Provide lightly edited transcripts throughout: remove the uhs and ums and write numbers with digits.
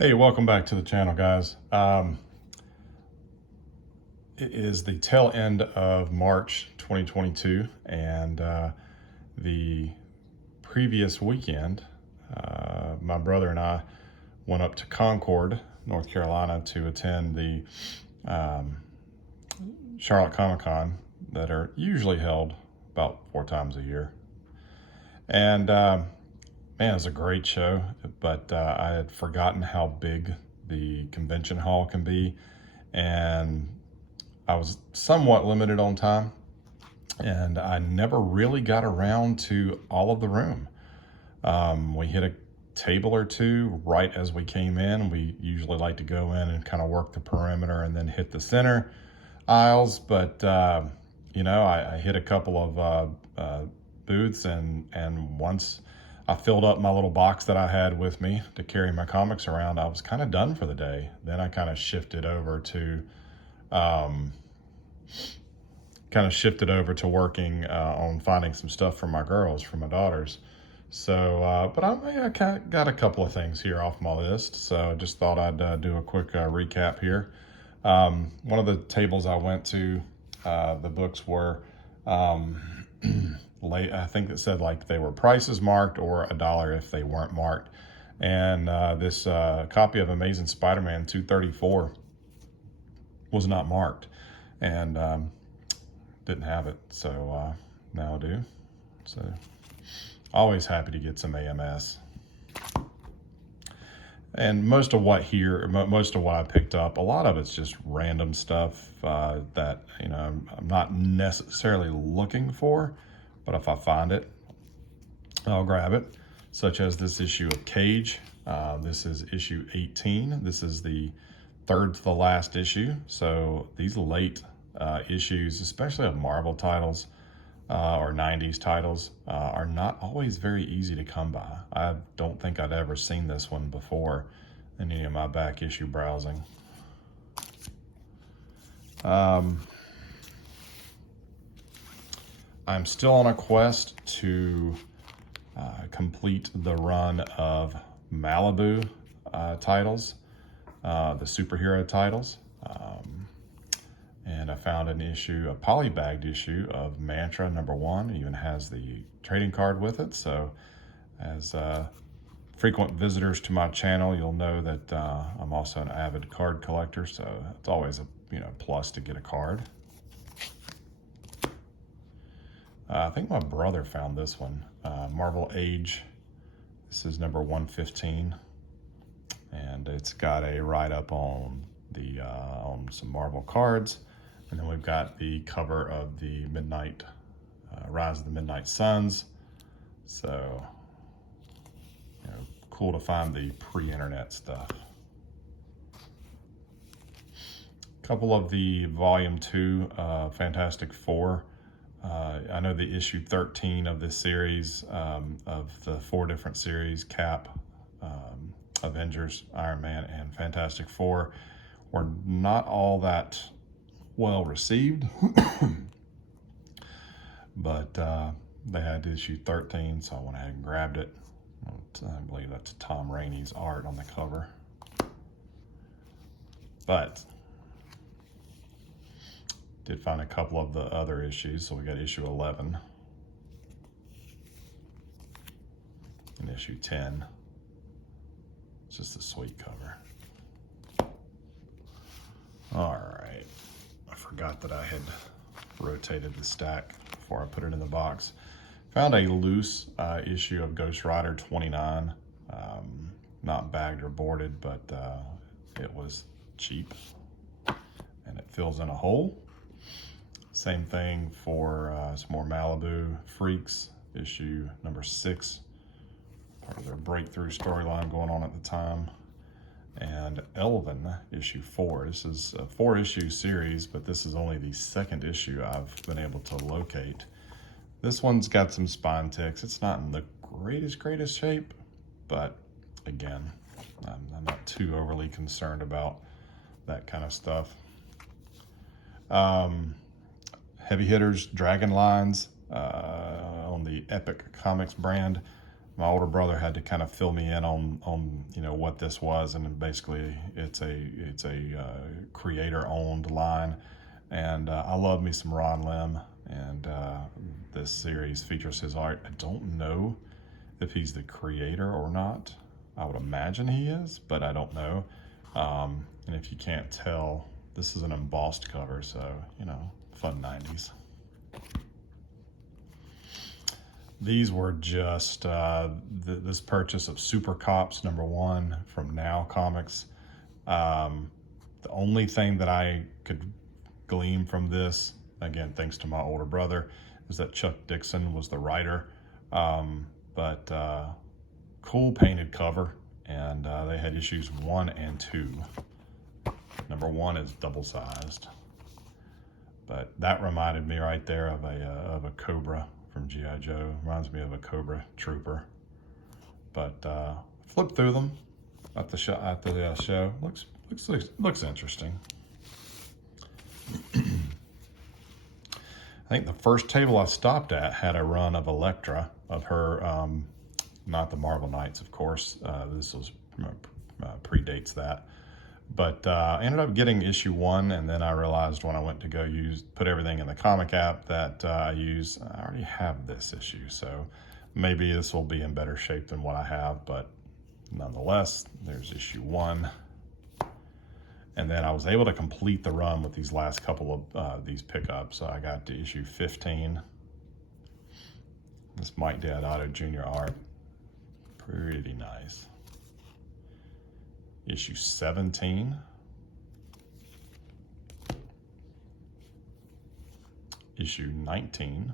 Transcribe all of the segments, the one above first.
Hey, welcome back to the channel, guys. It is the tail end of March 2022, and the previous weekend, my brother and I went up to Concord, North Carolina, to attend the Charlotte Comicon that are usually held about 4 times a year. And man, it was a great show, but I had forgotten how big the convention hall can be, and I was somewhat limited on time, and I never really got around to all of the room. We hit a table or two right as we came in. We usually like to go in and kind of work the perimeter and then hit the center aisles, but I hit a couple of booths, and once I filled up my little box that I had with me to carry my comics around, I was kind of done for the day. Then I kind of shifted over to working on finding some stuff for my girls, for my daughters. So, but I got a couple of things here off my list, so I just thought I'd do a quick recap here. One of the tables I went to, the books were late. I think it said like they were prices marked or $1 if they weren't marked. And this copy of Amazing Spider-Man 234 was not marked, and didn't have it, so now I do. So always happy to get some AMS. And most of what I picked up, a lot of it's just random stuff that I'm not necessarily looking for, but if I find it, I'll grab it. Such as this issue of Cage. This is issue 18. This is the third to the last issue. So these late issues, especially of Marvel titles or 90s titles, are not always very easy to come by. I don't think I'd ever seen this one before in any of my back issue browsing. I'm still on a quest to complete the run of Malibu titles, the superhero titles. And I found an issue, a polybagged issue of Mantra #1. It even has the trading card with it. So as frequent visitors to my channel, you'll know that I'm also an avid card collector. So it's always a plus to get a card. I think my brother found this one, Marvel Age. This is number 115, and it's got a write-up on the on some Marvel cards, and then we've got the cover of the Rise of the Midnight Suns. So, cool to find the pre-internet stuff. A couple of the Volume 2 Fantastic Four. I know the issue 13 of this series, of the 4 different series, Cap, Avengers, Iron Man, and Fantastic Four, were not all that well received. But they had issue 13, so I went ahead and grabbed it. I believe that's Tom Rainey's art on the cover. But did find a couple of the other issues. So we got issue 11 and issue 10. It's just a sweet cover. All right. I forgot that I had rotated the stack before I put it in the box. Found a loose issue of Ghost Rider 29. Not bagged or boarded, but it was cheap. And it fills in a hole. Same thing for some more Malibu Freaks, issue number 6, part of their breakthrough storyline going on at the time. And Elven, issue 4. This is a 4-issue series, but this is only the second issue I've been able to locate. This one's got some spine ticks. It's not in the greatest shape, but again, I'm not too overly concerned about that kind of stuff. Heavy hitters, Dragon Lines, on the Epic Comics brand. my older brother had to kind of fill me in on you know what this was, and basically it's a creator-owned line, and I love me some Ron Lim, and this series features his art. I don't know if he's the creator or not. I would imagine he is, but I don't know. And if you can't tell, this is an embossed cover, so you know, fun 90s. These were just this purchase of Super Cops #1 from Now Comics. The only thing that I could glean from this, again, thanks to my older brother, is that Chuck Dixon was the writer. But cool painted cover, and they had issues 1 and 2. #1 is double-sized. But that reminded me right there of a Cobra from G.I. Joe. Reminds me of a Cobra Trooper. But flip through them at the show. Looks interesting. I think the first table I stopped at had a run of Elektra, of her, not the Marvel Knights, of course. This was predates that. But I ended up getting issue 1, and then I realized when I went to go put everything in the comic app that I already have this issue. So maybe this will be in better shape than what I have, but nonetheless, there's issue 1. And then I was able to complete the run with these last couple of these pickups. So I got to issue 15. This Mike Deodato Jr. art, pretty nice. Issue 17. Issue 19.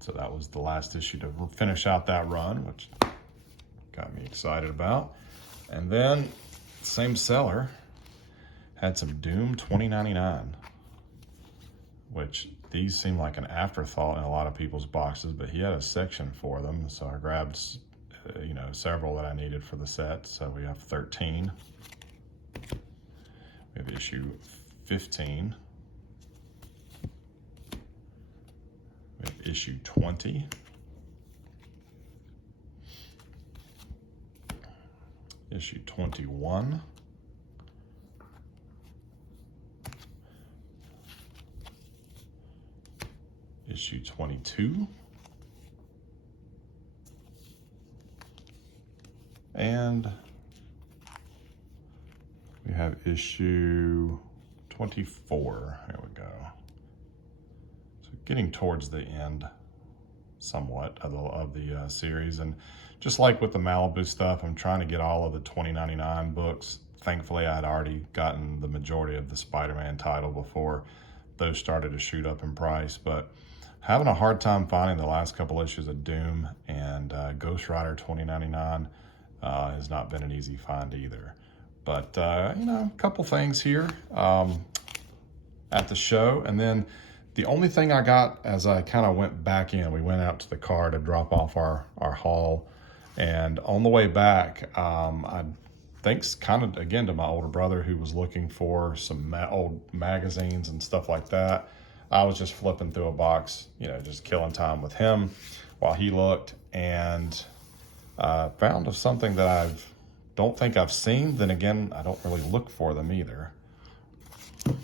So that was the last issue to finish out that run, which got me excited about. And then, same seller had some Doom 2099, which these seem like an afterthought in a lot of people's boxes, but he had a section for them, so I grabbed you know, several that I needed for the set. So we have 13. We have issue 15. We have issue 20. Issue 21. Issue 22. And we have issue 24. Here we go. So getting towards the end somewhat of the series. And just like with the Malibu stuff, I'm trying to get all of the 2099 books. Thankfully, I had already gotten the majority of the Spider-Man title before those started to shoot up in price. But having a hard time finding the last couple issues of Doom and Ghost Rider 2099. Has not been an easy find either. But, you know, a couple things here at the show. And then the only thing I got as I kind of went back in, we went out to the car to drop off our haul. And on the way back, thanks kind of, again, to my older brother who was looking for some old magazines and stuff like that. I was just flipping through a box, you know, just killing time with him while he looked. And found of something that I don't think I've seen. Then again, I don't really look for them either. But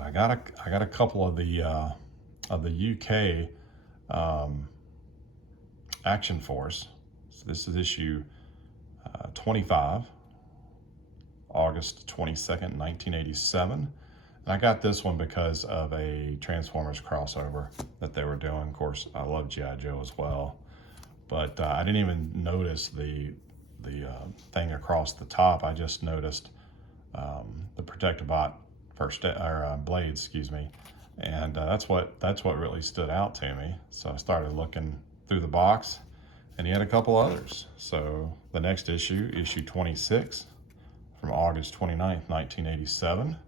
I got a couple of the UK Action Force. So this is issue 25, August 22nd, 1987. And I got this one because of a Transformers crossover that they were doing. Of course, I love G.I. Joe as well. But I didn't even notice the thing across the top. I just noticed the Protectobot blades, excuse me, and that's what really stood out to me. So I started looking through the box, and he had a couple others. So the next issue, issue 26, from August 29th, 1987.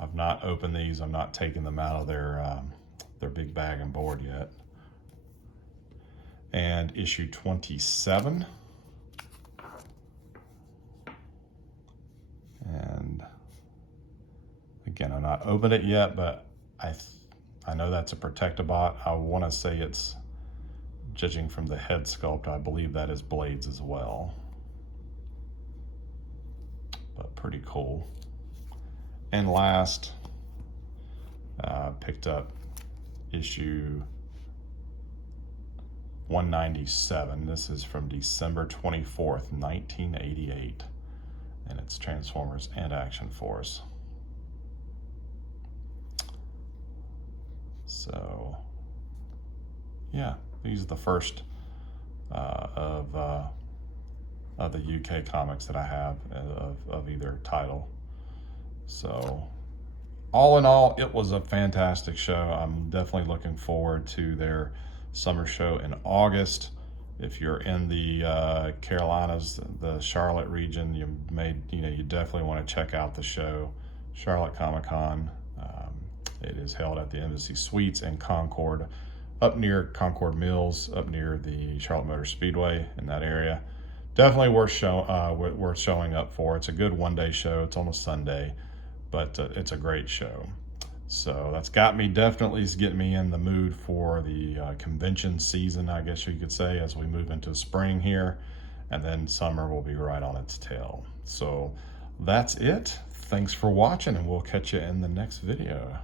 I've not opened these. I'm not taking them out of their big bag and board yet. And issue 27. And again, I've not opened it yet, but I know that's a Protectabot. I want to say it's, judging from the head sculpt, I believe that is blades as well. But pretty cool. And last, picked up issue 197. This is from December 24th, 1988. And it's Transformers and Action Force. So, yeah, these are the first of the UK comics that I have of either title. So, all in all, it was a fantastic show. I'm definitely looking forward to their summer show in August. If you're in the Carolinas, the Charlotte region, you definitely want to check out the show, Charlotte Comicon. It is held at the Embassy Suites in Concord, up near Concord Mills, up near the Charlotte Motor Speedway in that area. Definitely worth showing up for. It's a good one-day show. It's on a Sunday, but it's a great show. So that's definitely getting me in the mood for the convention season, I guess you could say, as we move into spring here, and then summer will be right on its tail. So that's it. Thanks for watching, and we'll catch you in the next video.